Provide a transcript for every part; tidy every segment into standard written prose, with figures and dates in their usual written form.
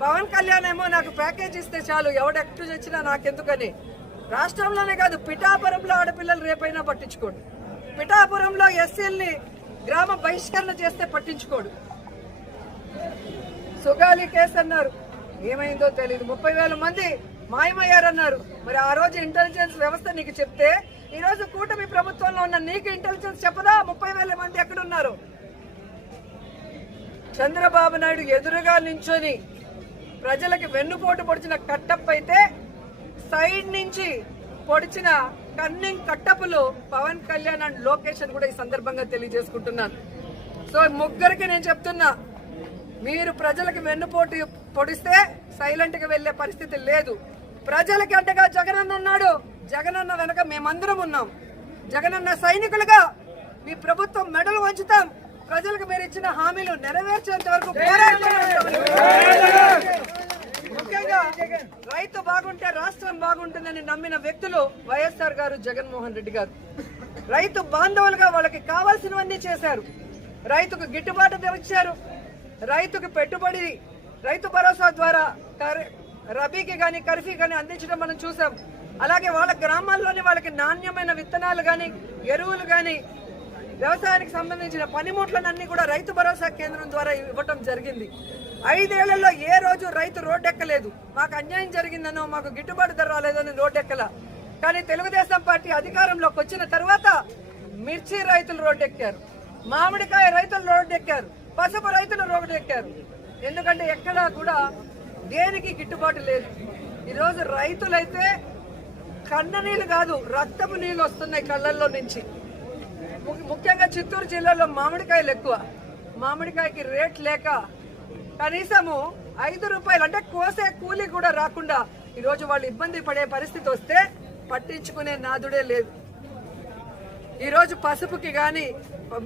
పవన్ కళ్యాణ్ ఏమో నాకు ప్యాకేజ్ ఇస్తే చాలు, ఎవడెక్టు వచ్చినా నాకెందుకని. రాష్ట్రంలోనే కాదు, పిఠాపురంలో ఆడపిల్లలు రేపైనా పట్టించుకోడు. పిఠాపురంలో ఎస్సీల్ని గ్రామ బహిష్కరణ చేస్తే పట్టించుకోడు. సుగాలి కేసు అన్నారు, ఏమైందో తెలియదు. 30,000 మంది మాయమయ్యారన్నారు. మరి ఆ రోజు ఇంటెలిజెన్స్ వ్యవస్థ నీకు చెప్తే, ఈ రోజు కూటమి ప్రభుత్వంలో ఉన్న నీకు ఇంటెలిజెన్స్ చెప్పదా 30,000 మంది ఎక్కడున్నారు? చంద్రబాబు నాయుడు ఎదురుగా నించొని ప్రజలకి వెన్నుపోటు పొడిచిన కట్టప్ అయితే, సైడ్ నుంచి పొడిచిన కన్నింగ్ కట్టపులు పవన్ కళ్యాణ్ అండ్ లోకేష్ అని కూడా ఈ సందర్భంగా తెలియజేసుకుంటున్నాను. సో ముగ్గురికి నేను చెప్తున్నా, మీరు ప్రజలకు వెన్నుపోటు పొడిస్తే సైలెంట్ గా వెళ్లే పరిస్థితి లేదు. ప్రజలకి అంటగా జగనన్న ఉన్నాడు, జగనన్న వెనక మేమందరం ఉన్నాం. జగనన్న సైనికులుగా మీ ప్రభుత్వం మెడలు వంచుతాం. ప్రజలకు మీరు ఇచ్చిన హామీలు నెరవేర్చేంత వరకు ముఖ్యంగా రైతు బాగుంటే రాష్ట్రం బాగుంటుందని నమ్మిన వ్యక్తులు వైఎస్ఆర్ గారు, జగన్మోహన్ రెడ్డి గారు. రైతు బాంధవులుగా వాళ్ళకి కావాల్సినవన్నీ చేశారు. రైతుకు గిట్టుబాటు ధర ఇచ్చారు. రైతుకు పెట్టుబడి రైతు భరోసా ద్వారా రబీకి గాని ఖరీఫీ గాని అందించడం మనం చూసాం. అలాగే వాళ్ళ గ్రామాల్లోనే వాళ్ళకి నాణ్యమైన విత్తనాలు గాని ఎరువులు గాని వ్యవసాయానికి సంబంధించిన పనిముట్లనన్నీ కూడా రైతు భరోసా కేంద్రం ద్వారా ఇవ్వటం జరిగింది. 5 ఏళ్లలో ఏ రోజు రైతు రోడ్డెక్కలేదు. మాకు అన్యాయం జరిగిందనో, మాకు గిట్టుబాటు ధర రాలేదని రోడ్డెక్కల. కానీ తెలుగుదేశం పార్టీ అధికారంలోకి వచ్చిన తర్వాత మిర్చి రైతులు రోడ్డెక్కారు, మామిడికాయ రైతులు రోడ్డెక్కారు, పసుపు రైతులు రోడ్డెక్కారు. ఎందుకంటే ఎక్కడా కూడా దేనికి గిట్టుబాటు లేదు. ఈరోజు రైతులైతే కన్న నీళ్ళు కాదు, రక్తపు నీళ్ళు వస్తున్నాయి కళ్ళల్లో నుంచి. ముఖ్యంగా చిత్తూరు జిల్లాలో మామిడికాయలు ఎక్కువ. మామిడికాయకి రేట్ లేక కనీసము 5 రూపాయలు అంటే కోసే కూలీ కూడా రాకుండా ఈరోజు వాళ్ళు ఇబ్బంది పడే పరిస్థితి వస్తే పట్టించుకునే నాదుడే లేదు. ఈరోజు పసుపుకి గాని,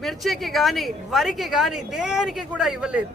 మిర్చికి గాని, వరికి గాని దేనికి కూడా ఇవ్వలేదు.